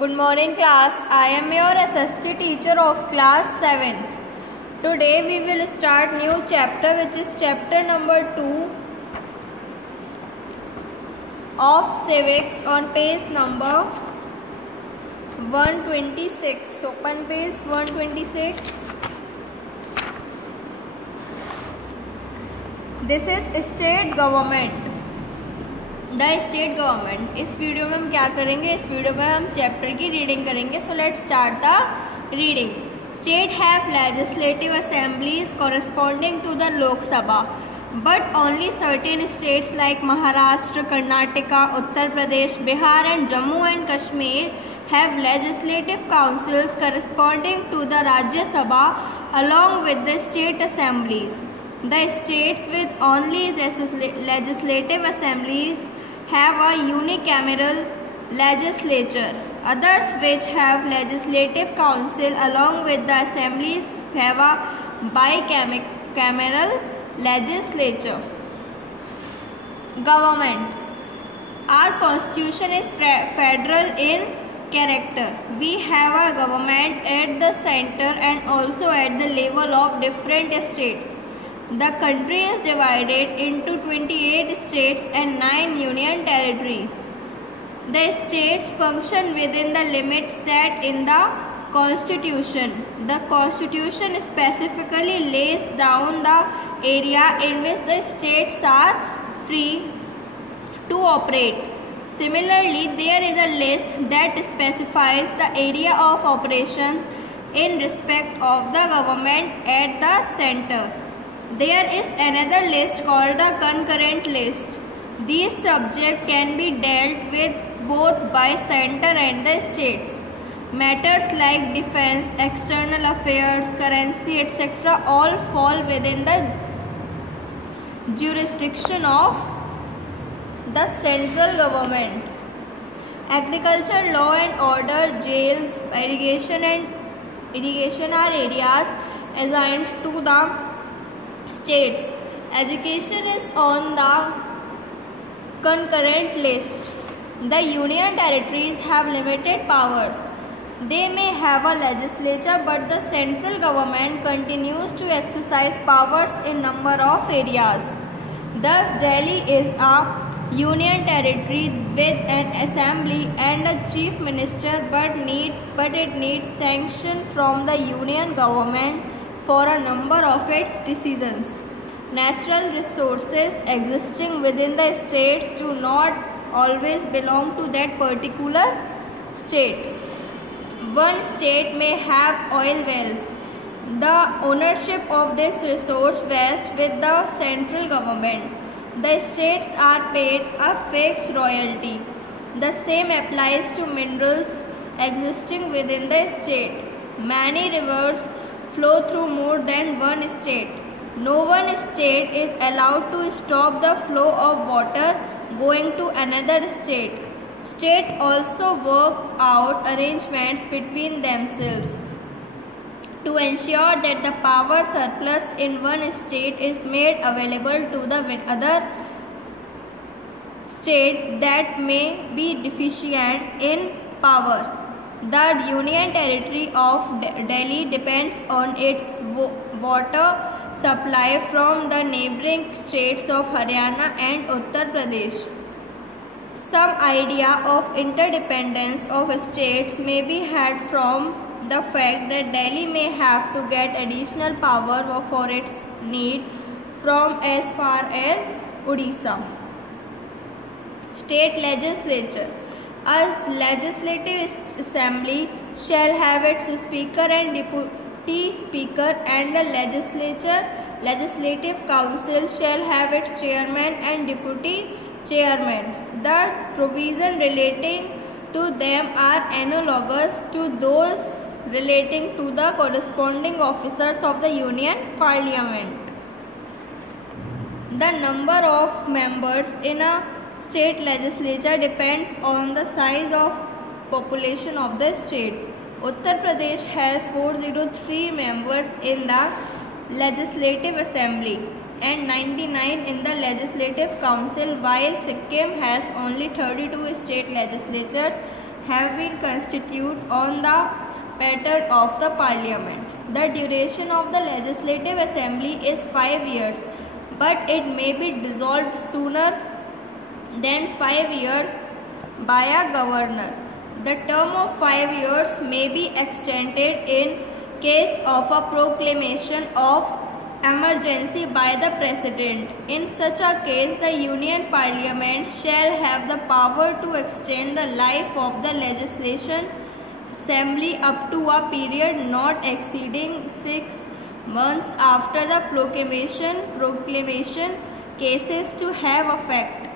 Good morning class. I am your SST teacher of class 7th. Today we will start new chapter which is chapter number 2 of civics on page number 126. Open page 126. This is state government. The state government. इस video में हम क्या करेंगे? इस video में हम chapter की reading करेंगे. So let's start the reading. State have legislative assemblies corresponding to the Lok Sabha, but only certain states like Maharashtra, Karnataka, Uttar Pradesh, Bihar and Jammu and Kashmir have legislative councils corresponding to the Rajya Sabha along with the state assemblies. The states with only legislative assemblies have a unicameral legislature. Others which have legislative council along with the assemblies have a bicameral legislature. Government. Our constitution is federal in character. We have a government at the center and also at the level of different states. The country is divided into 28 states and 9 union territories. The states function within the limits set in the Constitution. The Constitution specifically lays down the area in which the states are free to operate. Similarly, there is a list that specifies the area of operation in respect of the government at the center. There is another list called the concurrent list. These subjects can be dealt with both by center and the states. Matters like defense, external affairs, currency, etc. all fall within the jurisdiction of the central government. Agriculture, law and order, jails, irrigation are areas assigned to the states. Education is on the concurrent list. The union territories have limited powers. They may have a legislature, but the central government continues to exercise powers in number of areas. Thus, Delhi is a union territory with an assembly and a chief minister, but it needs sanction from the union government for a number of its decisions. Natural resources existing within the states do not always belong to that particular state. One state may have oil wells. The ownership of this resource rests with the central government. The states are paid a fixed royalty. The same applies to minerals existing within the state. Many rivers flow through more than one state. No one state is allowed to stop the flow of water going to another state. States also work out arrangements between themselves to ensure that the power surplus in one state is made available to the other state that may be deficient in power. The Union Territory of Delhi depends on its water supply from the neighboring states of Haryana and Uttar Pradesh. Some idea of interdependence of states may be had from the fact that Delhi may have to get additional power for its need from as far as Odisha. State legislature. A legislative assembly shall have its speaker and deputy speaker, and the legislative council shall have its chairman and deputy chairman. The provisions relating to them are analogous to those relating to the corresponding officers of the Union Parliament. The number of members in a state legislature depends on the size of population of the state. Uttar Pradesh has 403 members in the legislative assembly and 99 in the legislative council, while Sikkim has only 32 state legislatures have been constituted on the pattern of the Parliament. The duration of the Legislative Assembly is 5 years, but it may be dissolved sooner than 5 years by a governor. The term of 5 years may be extended in case of a proclamation of emergency by the President. In such a case, the Union Parliament shall have the power to extend the life of the legislation assembly up to a period not exceeding 6 months after the proclamation cases to have effect,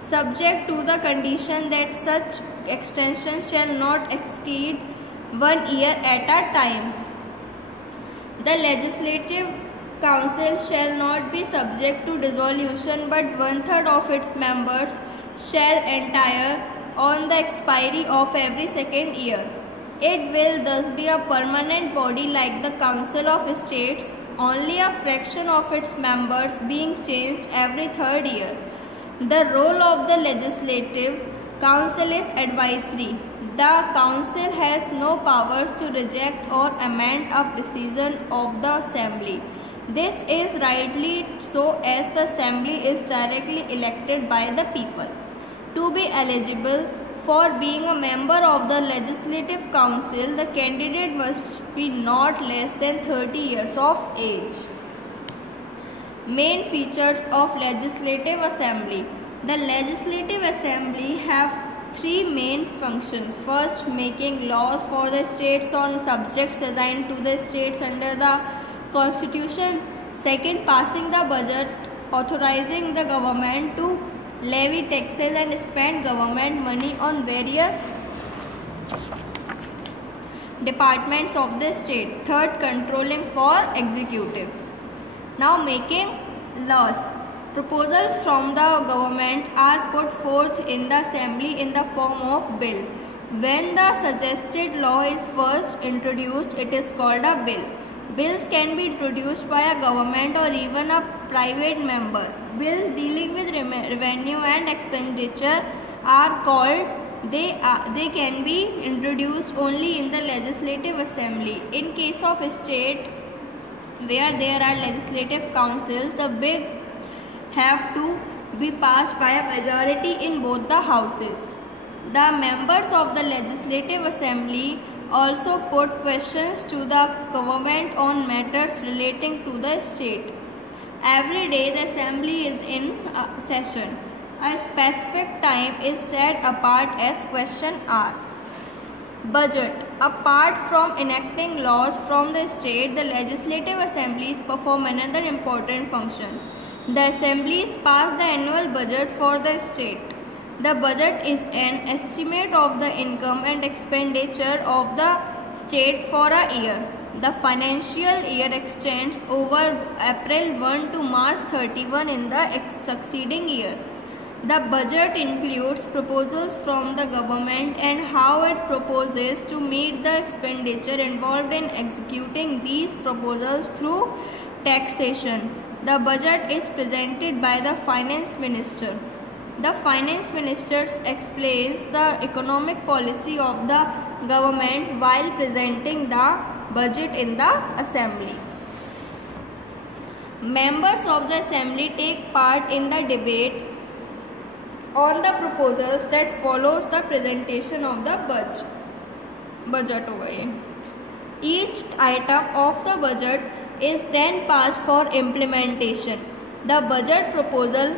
subject to the condition that such extension shall not exceed 1 year at a time. The Legislative Council shall not be subject to dissolution, but 1/3 of its members shall retire on the expiry of every second year. It will thus be a permanent body like the Council of States, only a fraction of its members being changed every 3rd year. The role of the Legislative Council is advisory. The Council has no powers to reject or amend a decision of the Assembly. This is rightly so, as the Assembly is directly elected by the people. To be eligible for being a member of the Legislative Council, the candidate must be not less than 30 years of age. Main features of Legislative Assembly. The Legislative Assembly have 3 main functions. First, making laws for the states on subjects assigned to the states under the Constitution. Second, passing the budget, authorizing the government to levy taxes and spend government money on various departments of the state. Third, controlling for executive. Now, making laws. Proposals from the government are put forth in the Assembly in the form of bill. When the suggested law is first introduced, it is called a bill. Bills can be introduced by a government or even a private member. Bills dealing with revenue and expenditure are called, they can be introduced only in the Legislative Assembly. In case of a state where there are legislative councils, the bill have to be passed by a majority in both the houses. The members of the Legislative Assembly also put questions to the government on matters relating to the state. Every day the Assembly is in session. A specific time is set apart as question hour. Budget. Apart from enacting laws from the state, the Legislative Assemblies perform another important function. The Assemblies pass the annual budget for the state. The budget is an estimate of the income and expenditure of the state for a year. The financial year extends over April 1 to March 31 in the succeeding year. The budget includes proposals from the government and how it proposes to meet the expenditure involved in executing these proposals through taxation. The budget is presented by the Finance Minister. The Finance Minister explains the economic policy of the government while presenting the budget in the Assembly. Members of the Assembly take part in the debate on the proposals that follows the presentation of the budget. Each item of the budget is then passed for implementation. The budget proposal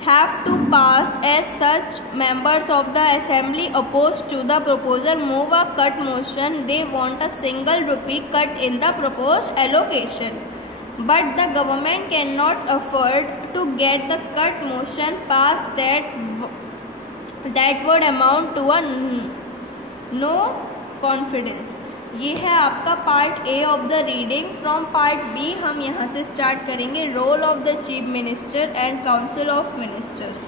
have to pass as such. Members of the Assembly opposed to the proposal move a cut motion. They want a single rupee cut in the proposed allocation. But the government cannot afford to get the cut motion passed that would amount to a no confidence. ये है आपका part A of the reading. From part B हम यहाँ से start करेंगे role of the chief minister and council of ministers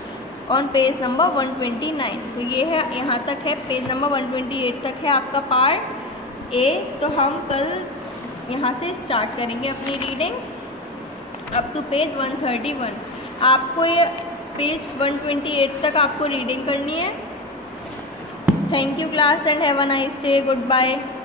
on page number 129. तो ये है, यहाँ तक है, पेज नंबर 128 तक है आपका पार्ट ए. तो हम कल यहाँ से स्टार्ट करेंगे अपनी रीडिंग अप टू पेज 131. आपको ये पेज 128 तक आपको रीडिंग करनी है. Thank you class and have a nice day. Goodbye.